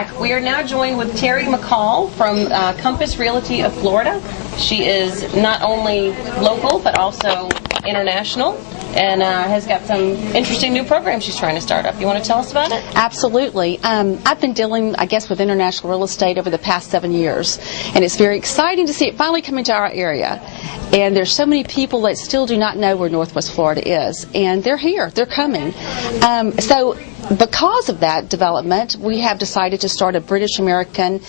back. We are now joined with Terry McCall from Compass Realty of Florida. She is not only local, but also international, and has got some interesting new programs she's trying to start up. You want to tell us about it? Absolutely. I've been dealing, I guess, with international real estate over the past 7 years, and it's very exciting to see it finally coming to our area. And there's so many people that still do not know where Northwest Florida is, and they're here. They're coming. So because of that development, we have decided to start a British American,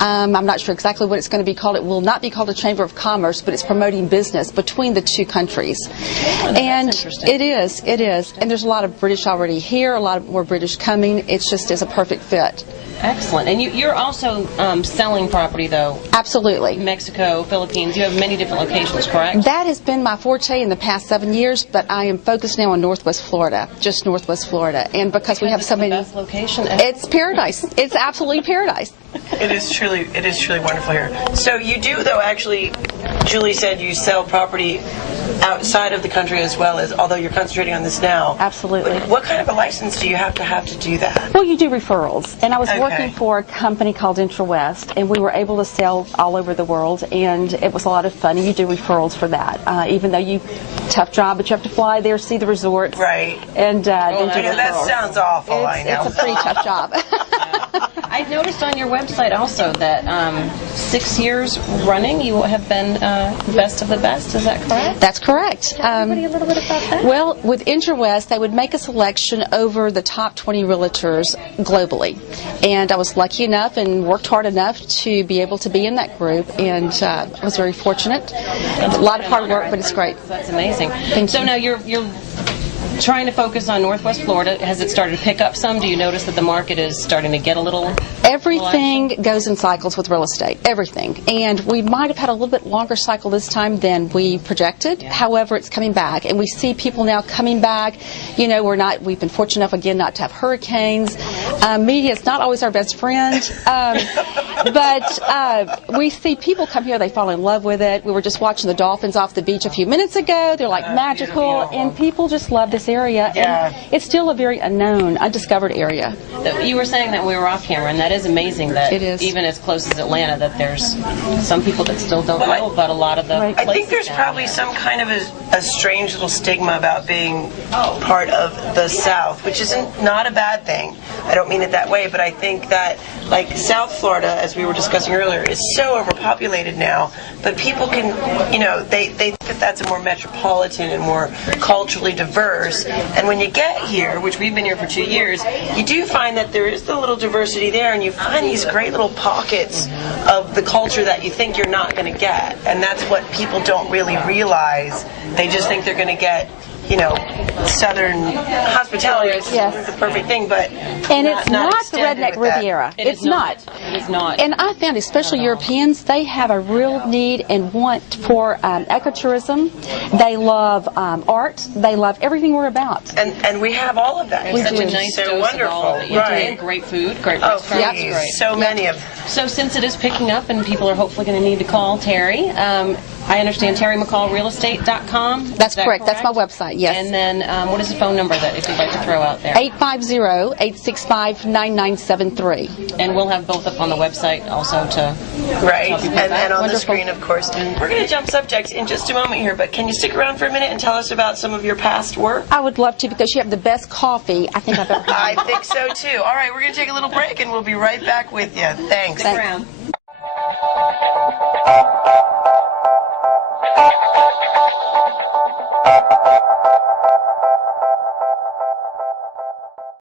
I'm not sure exactly what it's going to be called. It will not be called a Chamber of Commerce, but it's promoting business between the two countries. And it is. And there's a lot of British already here, a lot more British coming. It's just is a perfect fit. Excellent. And you're also selling property, though? Absolutely. Mexico, Philippines. You have many different locations, correct? That has been my forte in the past 7 years, but I am focused now on Northwest Florida, just Northwest Florida. And because we have so many... the best location ever. It's paradise. It's absolutely paradise. It is truly wonderful here. So you do, though, actually, Julie said you sell property outside of the country as well, as although you're concentrating on this now. Absolutely. What kind of a license do you have to do that? Well, you do referrals. And I was Okay. working for a company called IntraWest, and we were able to sell all over the world, and it was a lot of fun. And you do referrals for that. Even though tough job, but you have to fly there, see the resorts. Right. And then do Yeah, that referrals. sounds awful, I know. It's a pretty tough job. I noticed on your website also that 6 years running you have been best of the best. Is that correct? That's correct. Tell everybody a little bit about that. Well, with IntraWest, they would make a selection over the top 20 realtors globally. And I was lucky enough and worked hard enough to be able to be in that group, and I was very fortunate. A lot of hard work, but it's great. That's amazing. Thank So you. now you're trying to focus on Northwest Florida. Has it started to pick up some? Do you notice that the market is starting to get a little... Everything goes in cycles with real estate, everything. And we might have had a little bit longer cycle this time than we projected. However, it's coming back. And we see people now coming back. You know, we've been fortunate enough, again, not to have hurricanes. Media is not always our best friend. But we see people come here, they fall in love with it. We were just watching the dolphins off the beach a few minutes ago. They're like magical. beautiful. And people just love this area. Yeah. And it's still a very unknown, undiscovered area. You were saying that we were off camera, and that is amazing that It is. even as close as Atlanta, that there's some people that still don't know about a lot of the Right. I think places there's down probably here. some kind of a strange little stigma about being part of the South, which isn't not a bad thing. I don't mean it that way, but I think that, like, South Florida, as we were discussing earlier, is so overpopulated now, but people can, they think that that's a more metropolitan and more culturally diverse. And when you get here, which we've been here for 2 years, you do find that there is the little diversity there, and you find these great little pockets of the culture that you think you're not going to get. And that's what people don't really realize. They just think they're going to get, Southern hospitality is Yes. the perfect thing, but And it's not the extended redneck with that. Riviera. It It's is not. It is not. And I found, especially Europeans, they have a real need and want for ecotourism. They love art. They love everything we're about. And we have all of that. There's such do. a nice So dose wonderful, of all of it. right. And great food, great Oh, restaurants. please. Great. So many of them. So since it is picking up and people are hopefully going to need to call Terry, I understand TerryMcCallRealestate.com. That's Is that correct. That's my website, yes. And then what is the phone number that if you'd like to throw out there? 850-865-9973. And we'll have both up on the website also to... Right, Talk about and that. on the Wonderful. screen, of course. We're going to jump subjects in just a moment here, but can you stick around for a minute and tell us about some of your past work? I would love to, because you have the best coffee I think I've ever had. I think so, too. All right, we're going to take a little break, and we'll be right back with you. Thanks. Stick around.